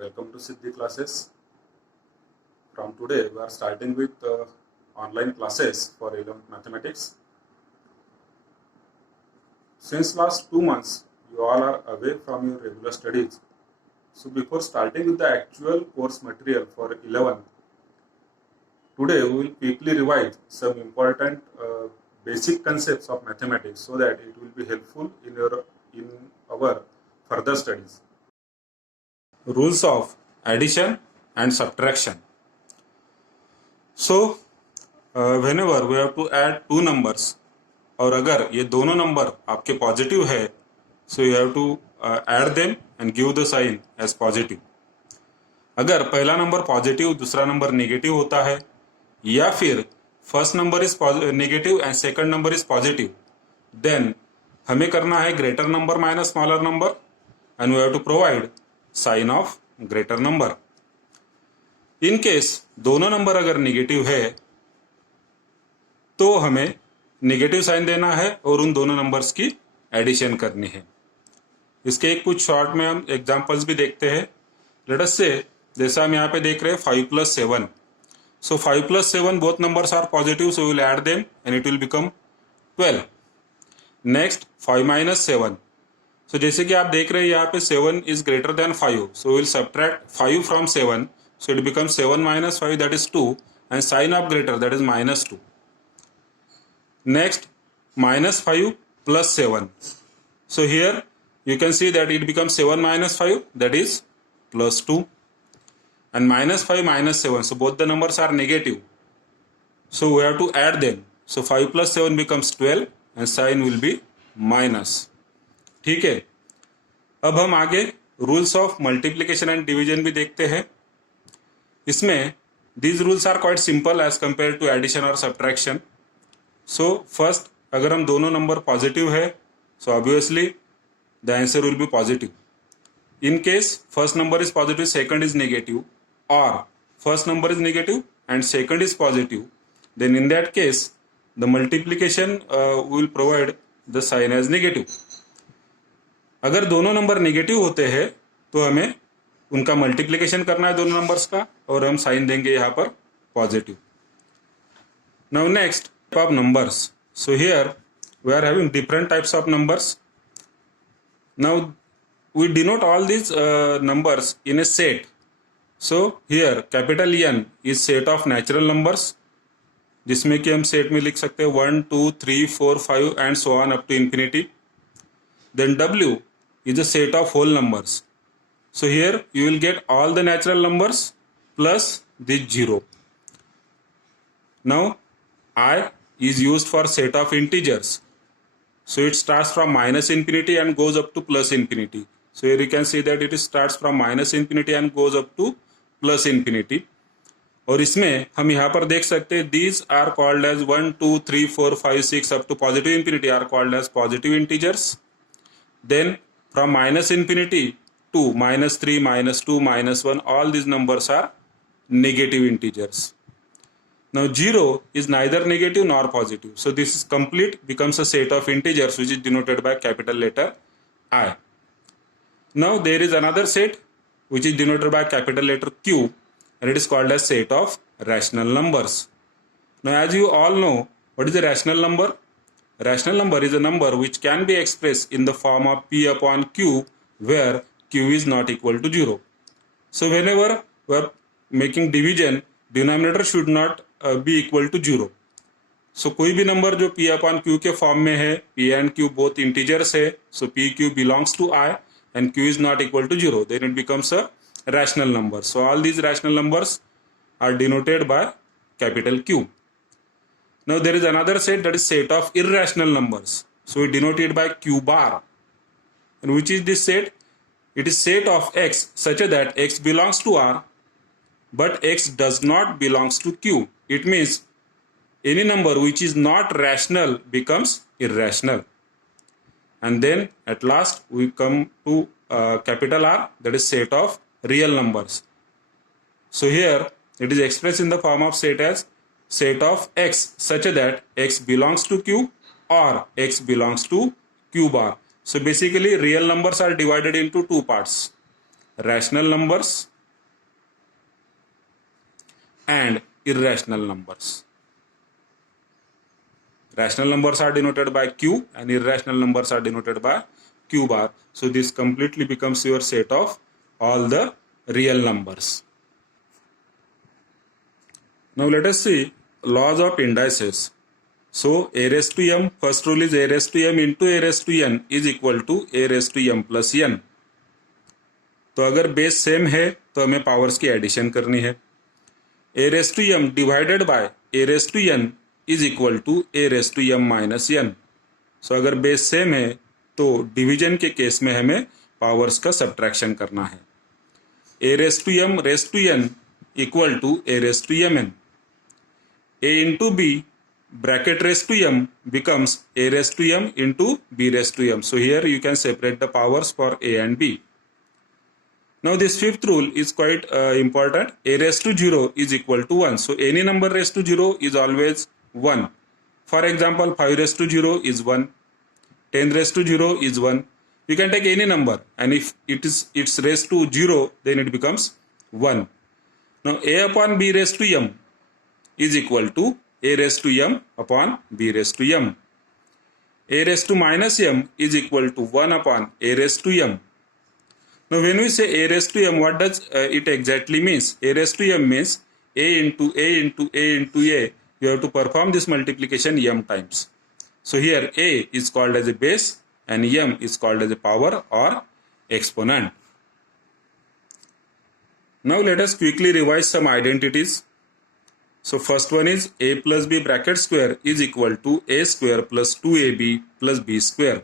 welcome to Siddhi classes. From today we are starting with online classes for 11th mathematics. Since last 2 months you all are away from your regular studies. So before starting with the actual course material for 11th, today we will quickly revise some important basic concepts of mathematics so that it will be helpful in our further studies. Rules of addition and subtraction. So whenever we have to add two numbers और अगर ये दोनों number आपके positive है, so you have to add them and give the sign as positive. अगर पहला number positive दूसरा number negative होता है या फिर first number is negative and second number is positive, then हमें करना है greater number minus smaller number and we have to provide sign of greater number. In case दोनों नंबर अगर नेगेटिव है तो हमें नेगेटिव साइन देना है और उन दोनों नंबर्स की एडिशन करनी है. इसके एक कुछ शॉर्ट में हम एग्जांपल्स भी देखते हैं. लेट अस से जैसा हम यहाँ पे देख रहे हैं 5 + 7. So 5 + 7 both numbers are positive, so we will add them and it will become 12. Next 5 - 7. So जैसे कि आप देख रहे हैं यहाँ पे 7 is greater than 5, so we will subtract 5 from 7, so it becomes 7 - 5, that is 2, and sign of greater, that is -2. Next -5 + 7. So here you can see that it becomes 7 - 5, that is +2, and -5 - 7, so both the numbers are negative, so we have to add them. So 5 + 7 becomes 12 and sign will be minus. ठीक है. अब हम आगे rules of multiplication and division भी देखते हैं. इसमें these rules are quite simple as compare to addition और सब्ट्रैक्शन. सो फर्स्ट, अगर हम दोनों नंबर पॉजिटिव है so obviously the answer will be positive. In case first number is positive, second is negative, or first number is negative and second is positive, then in that case the multiplication will provide the sign as negative. अगर दोनों number negative होते हैं तो हमें उनका multiplication करना है दोनों नंबर्स का और हम साइन देंगे यहाँ पर positive. Now next, type of numbers. So here we are having different types of numbers. Now we denote all these numbers in a set. So here capital N is set of natural numbers, जिसमें कि हम set में लिख सकते हैं 1 2 3 4 5 and so on up to infinity. Then W is a set of whole numbers. So here you will get all the natural numbers plus this 0. Now I is used for set of integers. So it starts from -infinity and goes up to +infinity. So here you can see that it starts from -infinity and goes up to +infinity. और इसमें हम यहाँ पर देख सकते हैं these are called as 1 2 3 4 5 6 up to positive infinity are called as positive integers. Then from -infinity to -3 -2 -1, all these numbers are negative integers. Now 0 is neither negative nor positive. So this is complete becomes a set of integers which is denoted by capital letter I. Now there is another set which is denoted by capital letter Q and it is called as set of rational numbers. Now as you all know, what is a rational number? Rational number is a number which can be expressed in the form of P upon Q where Q is not equal to 0. So whenever we are making division, denominator should not be equal to 0. So कोई भी number जो P upon Q के form में है, P and Q both integers है, so PQ belongs to I and Q is not equal to 0, then it becomes a rational number. So all these rational numbers are denoted by capital Q. Now there is another set, that is set of irrational numbers. So we denote it by Q bar. And which is this set? It is set of X such that X belongs to R but X does not belongs to Q. It means any number which is not rational becomes irrational. And then at last we come to capital R, that is set of real numbers. So here it is expressed in the form of set as set of X such that X belongs to Q or X belongs to Q bar. So basically real numbers are divided into two parts, rational numbers and irrational numbers. Rational numbers are denoted by Q and irrational numbers are denoted by Q bar. So this completely becomes your set of all the real numbers. Now let us see laws of indices. So a raised to m, first rule is a raised to m into a raised to n is equal to a raised to m plus n. तो अगर base same है तो हमें powers की addition करनी है. a raised to m divided by a raised to n is equal to a raised to m minus n. So अगर base same है तो डिवीजन के केस में हमें पावर्स का सब्ट्रैक्शन करना है. a raised to m raised to n equal to a raised to mn. a into b bracket raised to m becomes a raised to m into b raised to m. So here you can separate the powers for a and b. Now this fifth rule is quite important. A raised to 0 is equal to 1. So any number raised to 0 is always 1. For example, 5 raised to 0 is 1. 10 raised to 0 is 1. You can take any number and if it's raised to 0, then it becomes 1. Now a upon b raised to m is equal to a raised to m upon b raised to m. A raised to minus m is equal to 1 upon a raised to m. Now when we say a raised to m, what does it exactly means? A raised to m means a into a into a into a. You have to perform this multiplication m times. So here a is called as a base and m is called as a power or exponent. Now let us quickly revise some identities. So first one is a plus b bracket square is equal to a square plus 2ab plus b square.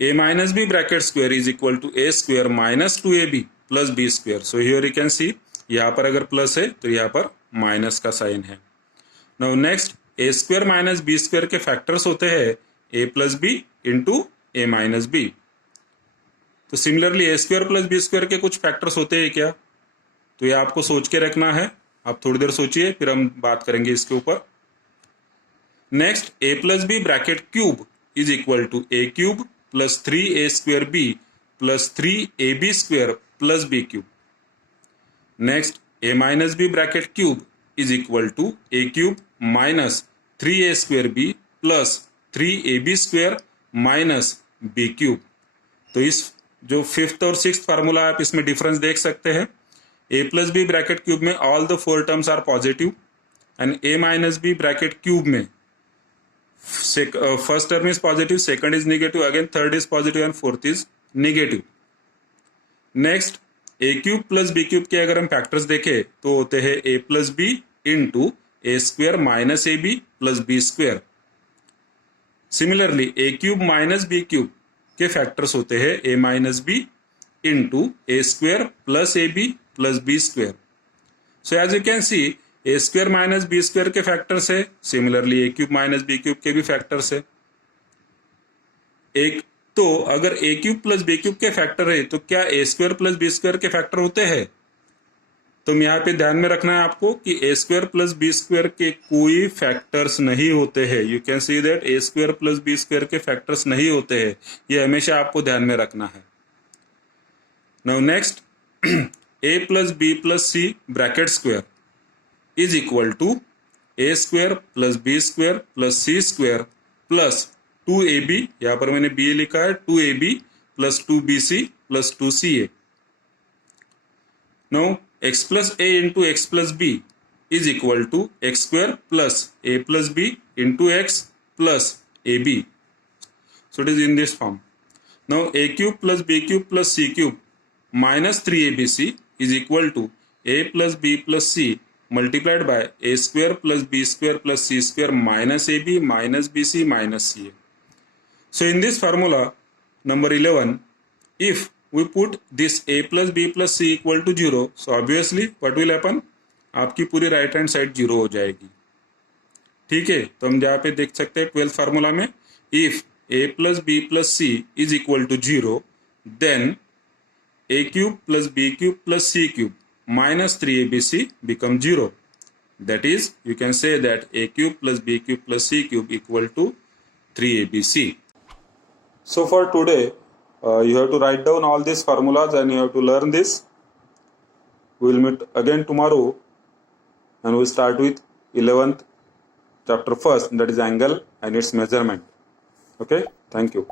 A minus b bracket square is equal to a square minus 2ab plus b square. So here you can see यहाँ पर अगर plus है तो यहाँ पर minus का sign है. Now next a square minus b square के फैक्टर्स होते हैं a plus b into a minus b. तो similarly a square plus b square के कुछ फैक्टर्स होते हैं क्या? तो ये आपको सोच के रखना है. आप थोड़ी देर सोचिए फिर हम बात करेंगे इसके ऊपर. Next a plus b bracket cube is equal to a cube plus 3a square b plus 3ab square plus b cube. Next a minus b bracket cube is equal to a cube minus 3a square b plus 3ab square minus b cube. तो इस जो fifth और sixth formula आप इसमें difference देख सकते हैं. a plus B bracket cube में all the four terms are positive and a minus B bracket cube में first term is positive, second is negative, again third is positive and fourth is negative. Next a cube plus b cube के अगर हम factors देखें तो होते हैं a plus b into a square minus ab plus b square. Similarly a cube minus b cube के factors होते हैं a minus b into a square plus ab plus b square. So as you can see A square minus B square के factors है. Similarly A cube minus B cube के भी factors है. एक तो अगर A cube plus B cube के factor है तो क्या A square plus B square के फैक्टर होते हैं? तो यहाँ पे ध्यान में रखना है आपको कि A square plus B square के कोई फैक्टर्स नहीं होते हैं. You can see that A square plus B square के फैक्टर्स नहीं होते हैं. ये हमेशा आपको ध्यान में रखना है. Now next A plus B plus C bracket square is equal to a square plus b square plus c square plus 2ab. यहाँ पर मैंने b लिखा है 2ab plus 2bc plus 2ca. Now x plus a into x plus b is equal to x square plus a plus b into x plus ab. So it is in this form. Now a cube plus b cube plus c cube minus 3abc is equal to a plus b plus c multiplied by a square plus b square plus c square minus ab minus bc minus ca. So in this formula number 11, if we put this a plus b plus c equal to 0, so obviously what will happen? आपकी पूरी right hand side 0 हो जाएगी. ठीक है, तो हम यहाँ पे देख सकते हैं 12th फार्मूला में if a plus b plus c is equal to 0, then a cube plus b cube plus c cube minus 3abc become 0. That is, you can say that a cube plus b cube plus c cube equal to 3abc. So for today, you have to write down all these formulas and you have to learn this. We will meet again tomorrow and we start with 11th chapter first, that is angle and its measurement. Okay, thank you.